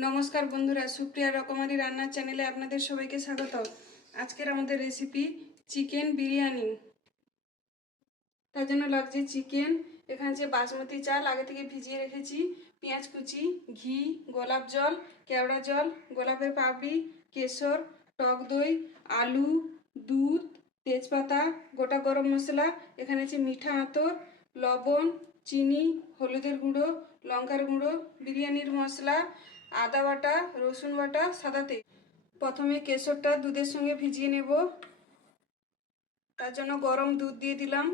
নমস্কার বন্ধুরা, সুপ্রিয়া রকমারি রান্নার চ্যানেলে আপনাদের সবাইকে স্বাগত। আজকের আমাদের রেসিপি চিকেন বিরিয়ানি। তার জন্য লাগছে চিকেন, এখানে যে বাসমতি চাল আগে থেকে ভিজিয়ে রেখেছি, পেঁয়াজ কুচি, ঘি, গোলাপ জল, কেওড়া জল, গোলাপের পাপড়ি, কেশর, টক দই, আলু, দুধ, তেজপাতা, গোটা গরম মশলা, এখানে আছে মিঠা আতর, লবণ, চিনি, হলুদের গুঁড়ো, লঙ্কার গুঁড়ো, বিরিয়ানির মশলা, আদা বাটা, রসুন বাটা, সাদা তেল। প্রথমে কেশরটা দুধের সঙ্গে ভিজিয়ে নেব। তার জন্য গরম দুধ দিয়ে দিলাম।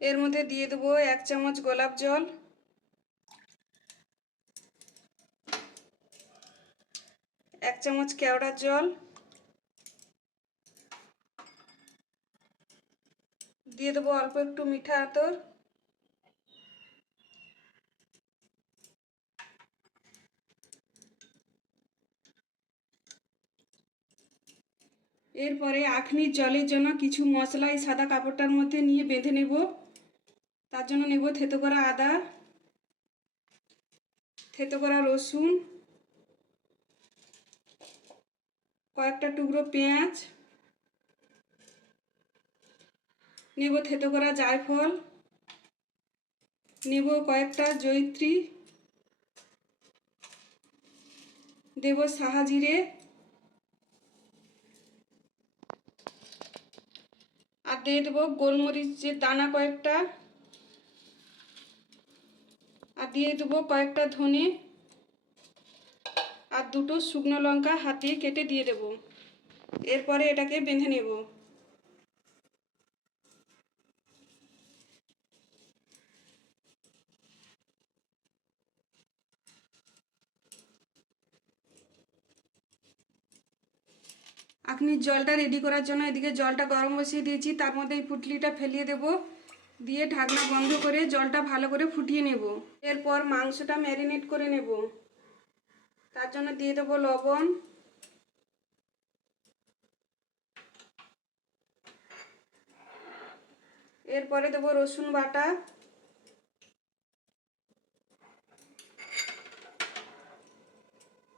এর মধ্যে দিয়ে দেবো 1 চামচ গোলাপ জল, 1 চামচ কেওড়ার জল, দিয়ে দেবো অল্প একটু মিঠা আতর, এরপরে আখনির জলের জন্য কিছু মশলা এই সাদা কাপড়টার মধ্যে নিয়ে বেঁধে নেব। তার জন্য নেব থেতো করা আদা, থেতো করা রসুন, কয়েকটা টুকরো পেঁয়াজ, নেব থেতো করা জায়ফল, নেব কয়েকটা জয়িত্রী, দেব সাহা জিরে, আর দিয়ে দেবো গোলমরিচের দানা কয়েকটা, আর দিয়ে দেবো কয়েকটা ধনে, আর দুটো শুকনো লঙ্কা হাত দিয়ে কেটে দিয়ে দেব। এরপরে এটাকে বেঁধে নেব। আখনির জলটা রেডি করার জন্য এদিকে জলটা গরম বসিয়ে দিয়েছি, তার মধ্যে এই পুটলিটা ফেলিয়ে দেব, দিয়ে ঢাকনা বন্ধ করে জলটা ভালো করে ফুটিয়ে নেব। এরপর মাংসটা ম্যারিনেট করে নেব। তার জন্য দিয়ে দেবো লবণ, এরপরে দেবো রসুন বাটা,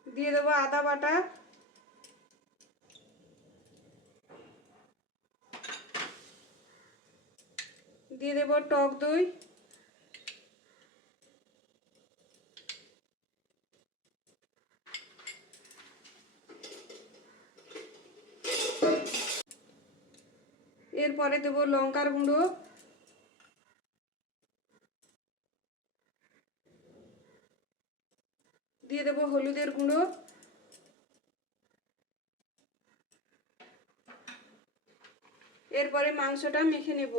দিয়ে দেবো আদা বাটা, দিয়ে দেবো টক দই, এরপরে দেবো লঙ্কার গুঁড়ো, দিয়ে দেবো হলুদের গুঁড়ো, এরপরে মাংসটা মেখে নেব।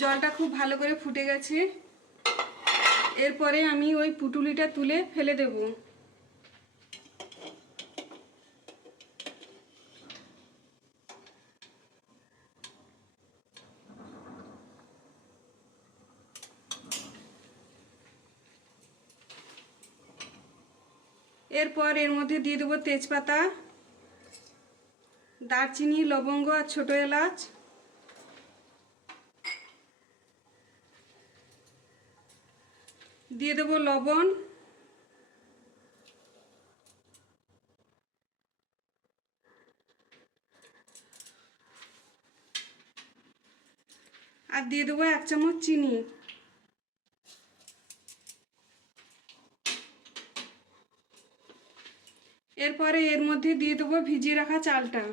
জলটা খুব ভালো করে ফুটে গেছে। এরপরে আমি ওই পুটুলিটা তুলে ফেলে দেব। এরপর এর মধ্যে দিয়ে দেবো তেজপাতা, দারচিনি, লবঙ্গ আর ছোটো এলাচ, দিয়ে দেবো লবণ, আর দিয়ে দেবো 1 চামচ চিনি। এরপরে এর মধ্যে দিয়ে দেবো ভিজিয়ে রাখা চালটা।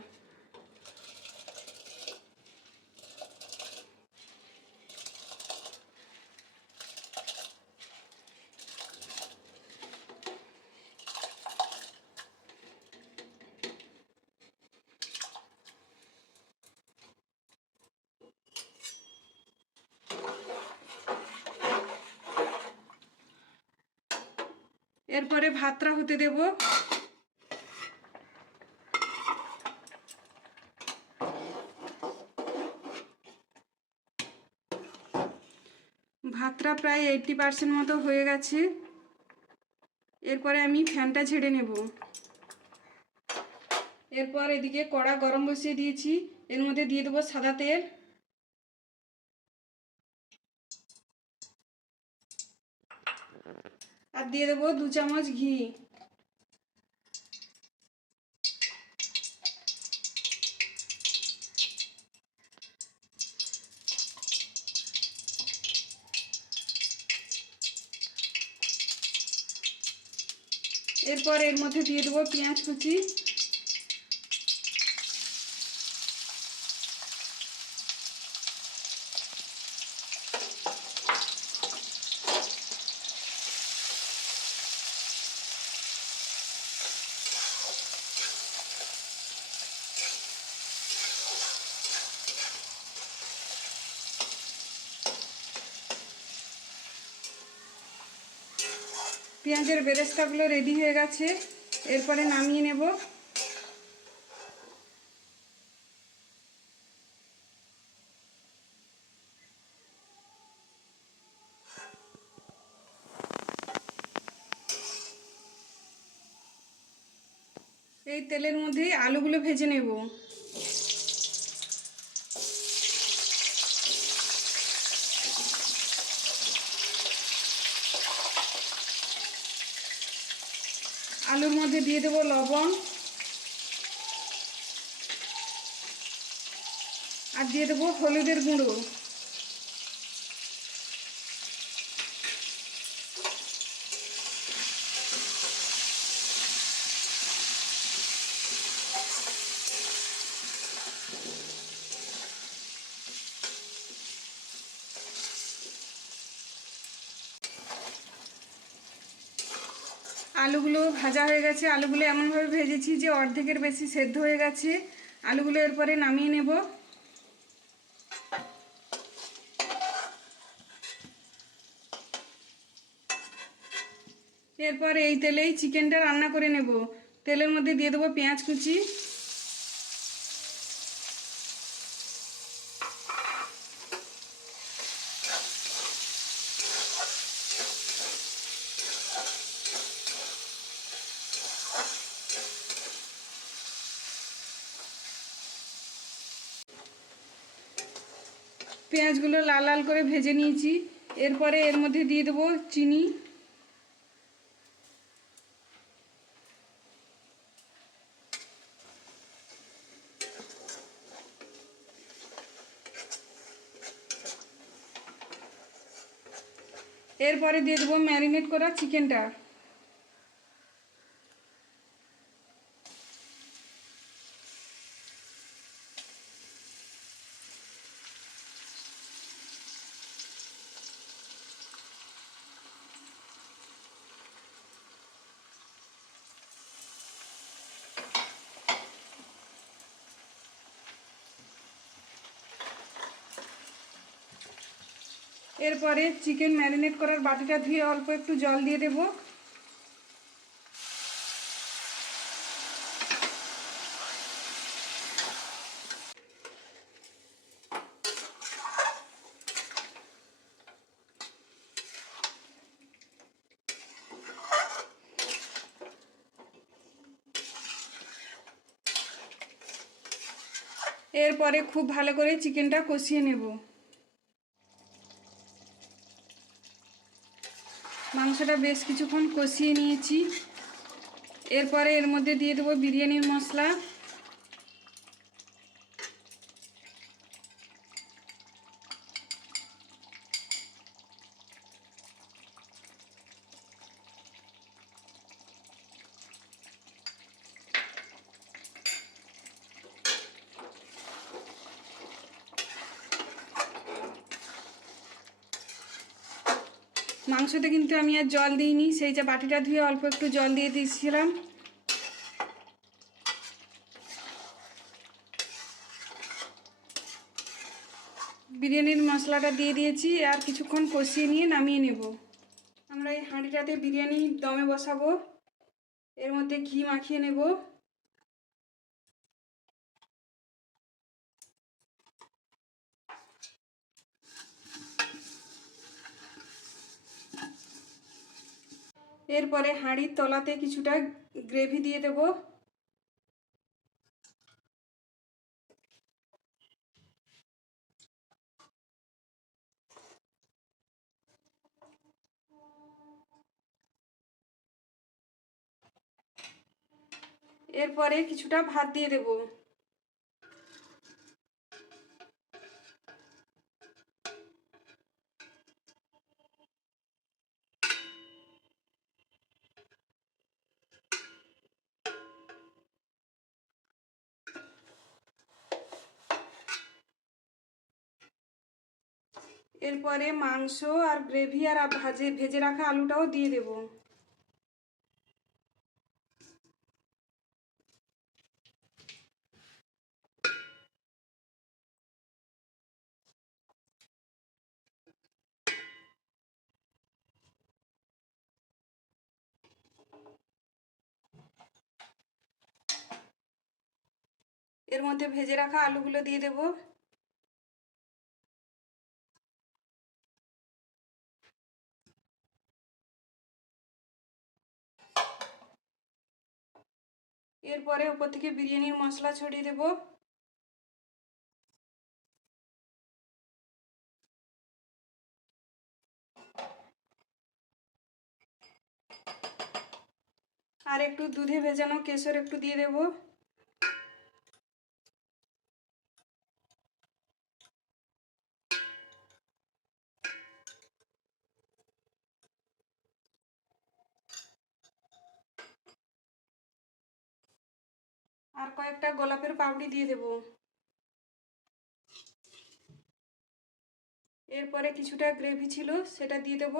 এরপরে ভাতটা হতে দেব। ভাতটা প্রায় 80% মতো হয়ে গেছে। এরপরে আমি ফ্যানটা ঝেড়ে নেব। এরপর এদিকে কড়া গরম বসিয়ে দিয়েছি, এর মধ্যে দিয়ে দেবো সাদা তেল আর দিয়ে দেবো 2 চামচ ঘি। এরপর এর মধ্যে দিয়ে দেবো পেঁয়াজ কুচি, পেঁয়াজের বেরেস্তাগুলো রেডি হয়ে গেছে। এরপরে নামিয়ে নেব। এই তেলের মধ্যে আলুগুলো ভেজে নেব। আলুর মধ্যে দিয়ে দেবো লবণ আর দিয়ে দেবো হলুদের গুঁড়ো। আলুগুলো ভাজা হয়ে গেছে। আলুগুলো এমনভাবে ভেজেছি যে অর্ধেকের বেশি সেদ্ধ হয়ে গেছে। আলুগুলো এরপরে নামিয়ে নেব। এরপর এই তেলেই চিকেনটা রান্না করে নেব। তেলের মধ্যে দিয়ে দেবো পেঁয়াজ কুচি, পেঁয়াজগুলো লাল লাল করে ভেজে নিয়েছি। এরপরে এর মধ্যে দিয়ে দেবো চিনি, এরপরে দিয়ে দেবো ম্যারিনেট করা চিকেনটা। এরপরে চিকেন ম্যারিনেট করার বাটিটা ধুয়ে অল্প একটু জল দিয়ে দেব। এরপরে খুব ভালো করে চিকেনটা কষিয়ে নেব। মাংসটা বেশ কিছুক্ষণ কষিয়ে নিয়েছি। এরপরে এর মধ্যে দিয়ে দেবো বিরিয়ানির মশলা, মাংসতে কিন্তু আমি আর জল দিইনি, সেই যে বাটিটা ধুয়ে অল্প একটু জল দিয়ে দিয়েছিলাম। বিরিয়ানির মশলাটা দিয়ে দিয়েছি, আর কিছুক্ষণ কষিয়ে নিয়ে নামিয়ে নেব। আমরা এই হাঁড়িটাতে বিরিয়ানি দমে বসাবো। এর মধ্যে ঘি মাখিয়ে নেব। এরপরে হাঁড়ির তলাতে কিছুটা গ্রেভি দিয়ে দেব। এরপরে কিছুটা ভাত দিয়ে দেব। এরপরে মাংস আর গ্রেভি আর ভেজে রাখা আলুটাও দিয়ে দেব। এর মধ্যে ভেজে রাখা আলুগুলো দিয়ে দেব। এরপরে উপর থেকে বিরিয়ানির মশলা ছড়িয়ে দেব। আর একটু দুধে ভেজানো কেশর একটু দিয়ে দেব। আর কয়েকটা গোলাপের পাপড়ি দিয়ে দেব। এরপরে কিছুটা গ্রেভি ছিল সেটা দিয়ে দেব।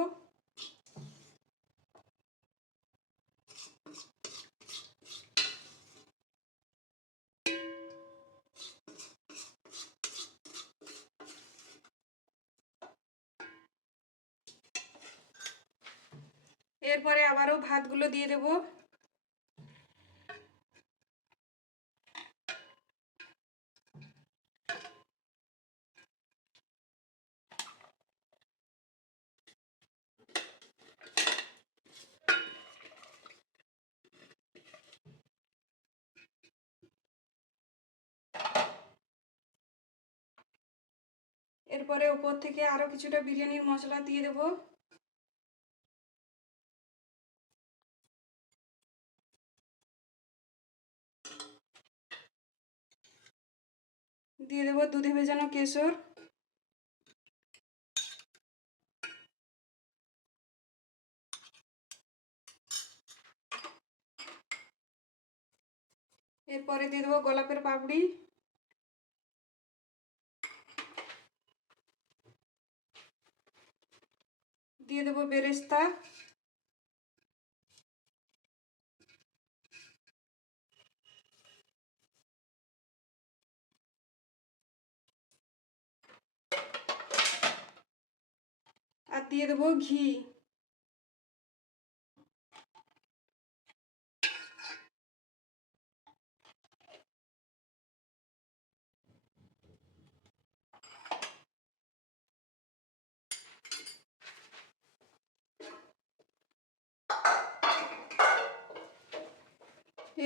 এরপরে আবারও ভাতগুলো দিয়ে দেব। এরপরে উপর থেকে আরো কিছুটা বিরিয়ানির মশলা দিয়ে দেব। দিয়ে দেব দুধে ভেজানো কেশর। এরপরে দিয়ে দেবো গোলাপের পাপড়ি। দিয়ে দেবো বেরেস্তা। আর দিয়ে দেবো ঘি।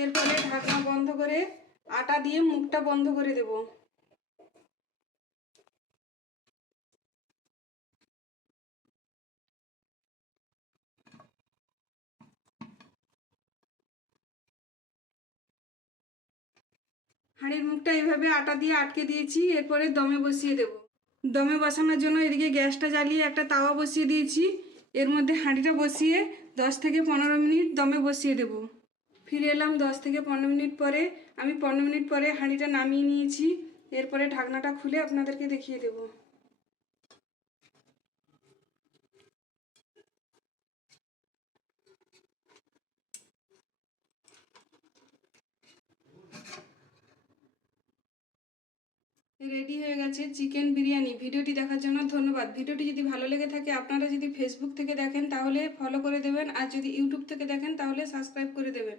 এরপরে ঢাকনা বন্ধ করে আটা দিয়ে মুখটা বন্ধ করে দেব। হাঁড়ির মুখটা এইভাবে আটা দিয়ে আটকে দিয়েছি। এরপরে দমে বসিয়ে দেব। দমে বসানোর জন্য এদিকে গ্যাসটা জ্বালিয়ে একটা তাওয়া বসিয়ে দিয়েছি। এর মধ্যে হাঁড়িটা বসিয়ে 10 থেকে 15 মিনিট দমে বসিয়ে দেব। ফিরে এলাম 10 থেকে 15 মিনিট পরে। আমি 15 মিনিট পরে হাঁড়িটা নামিয়ে নিয়েছি। এরপরে ঢাকনাটা খুলে আপনাদেরকে দেখিয়ে দেব। রেডি হয়ে গেছে চিকেন বিরিয়ানি। ভিডিওটি দেখার জন্য ধন্যবাদ। ভিডিওটি যদি ভালো লেগে থাকে আপনারা যদি ফেসবুক থেকে দেখেন তাহলে ফলো করে দেবেন, আর যদি ইউটিউব থেকে দেখেন তাহলে সাবস্ক্রাইব করে দেবেন।